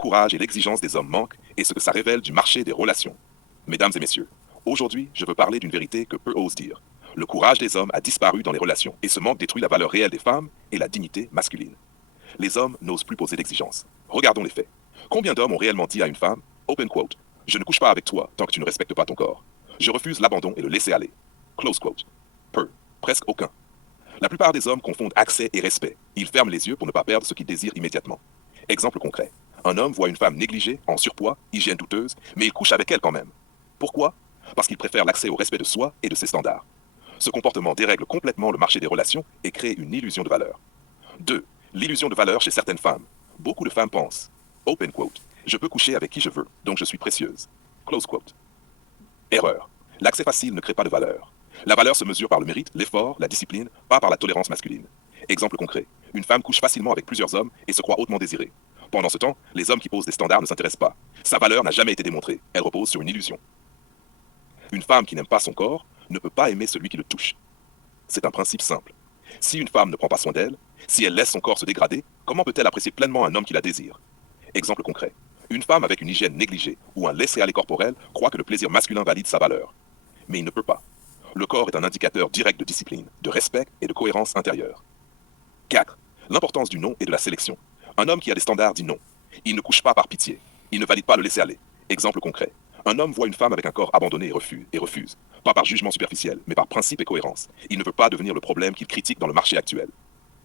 courage et l'exigence des hommes manquent et ce que ça révèle du marché des relations. Mesdames et messieurs, aujourd'hui, je veux parler d'une vérité que peu osent dire. Le courage des hommes a disparu dans les relations et ce manque détruit la valeur réelle des femmes et la dignité masculine. Les hommes n'osent plus poser d'exigences. Regardons les faits. Combien d'hommes ont réellement dit à une femme, open quote, je ne couche pas avec toi tant que tu ne respectes pas ton corps. Je refuse l'abandon et le laisser aller. Close quote. Peu, presque aucun. La plupart des hommes confondent accès et respect. Ils ferment les yeux pour ne pas perdre ce qu'ils désirent immédiatement. Exemple concret. Un homme voit une femme négligée, en surpoids, hygiène douteuse, mais il couche avec elle quand même. Pourquoi? Parce qu'il préfère l'accès au respect de soi et de ses standards. Ce comportement dérègle complètement le marché des relations et crée une illusion de valeur. 2. L'illusion de valeur chez certaines femmes. Beaucoup de femmes pensent, open quote, je peux coucher avec qui je veux, donc je suis précieuse. Close quote. Erreur. L'accès facile ne crée pas de valeur. La valeur se mesure par le mérite, l'effort, la discipline, pas par la tolérance masculine. Exemple concret. Une femme couche facilement avec plusieurs hommes et se croit hautement désirée. Pendant ce temps, les hommes qui posent des standards ne s'intéressent pas. Sa valeur n'a jamais été démontrée. Elle repose sur une illusion. Une femme qui n'aime pas son corps ne peut pas aimer celui qui le touche. C'est un principe simple. Si une femme ne prend pas soin d'elle, si elle laisse son corps se dégrader, comment peut-elle apprécier pleinement un homme qui la désire? Exemple concret. Une femme avec une hygiène négligée ou un laisser-aller corporel croit que le plaisir masculin valide sa valeur. Mais il ne peut pas. Le corps est un indicateur direct de discipline, de respect et de cohérence intérieure. 4. L'importance du non et de la sélection. Un homme qui a des standards dit non. Il ne couche pas par pitié. Il ne valide pas le laisser-aller. Exemple concret. Un homme voit une femme avec un corps abandonné et refuse. Pas par jugement superficiel, mais par principe et cohérence. Il ne veut pas devenir le problème qu'il critique dans le marché actuel.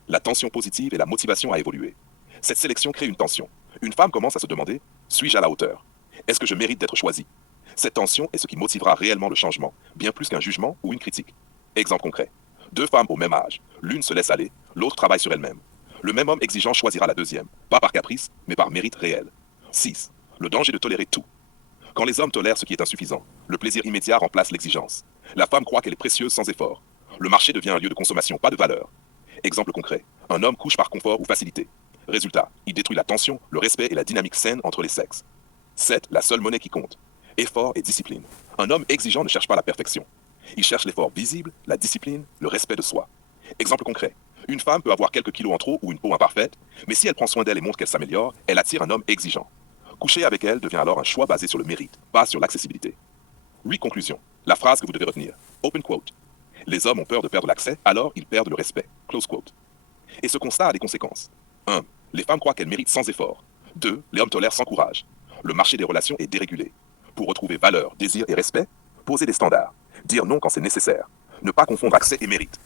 La tension positive et la motivation à évoluer. Cette sélection crée une tension. Une femme commence à se demander, suis-je à la hauteur? Est-ce que je mérite d'être choisie? Cette tension est ce qui motivera réellement le changement, bien plus qu'un jugement ou une critique. Exemple concret. 2 femmes au même âge. L'une se laisse aller, l'autre travaille sur elle-même. Le même homme exigeant choisira la deuxième, pas par caprice, mais par mérite réel. 6. Le danger de tolérer tout. Quand les hommes tolèrent ce qui est insuffisant, le plaisir immédiat remplace l'exigence. La femme croit qu'elle est précieuse sans effort. Le marché devient un lieu de consommation, pas de valeur. Exemple concret. Un homme couche par confort ou facilité. Résultat, il détruit la tension, le respect et la dynamique saine entre les sexes. 7. La seule monnaie qui compte. Effort et discipline. Un homme exigeant ne cherche pas la perfection. Il cherche l'effort visible, la discipline, le respect de soi. Exemple concret. Une femme peut avoir quelques kilos en trop ou une peau imparfaite, mais si elle prend soin d'elle et montre qu'elle s'améliore, elle attire un homme exigeant. Coucher avec elle devient alors un choix basé sur le mérite, pas sur l'accessibilité. 8. Conclusion. La phrase que vous devez retenir. Open quote. Les hommes ont peur de perdre l'accès, alors ils perdent le respect. Close quote. Et ce constat a des conséquences. 1. Les femmes croient qu'elles méritent sans effort. 2. Les hommes tolèrent sans courage. Le marché des relations est dérégulé. Pour retrouver valeur, désir et respect, poser des standards. Dire non quand c'est nécessaire. Ne pas confondre accès et mérite.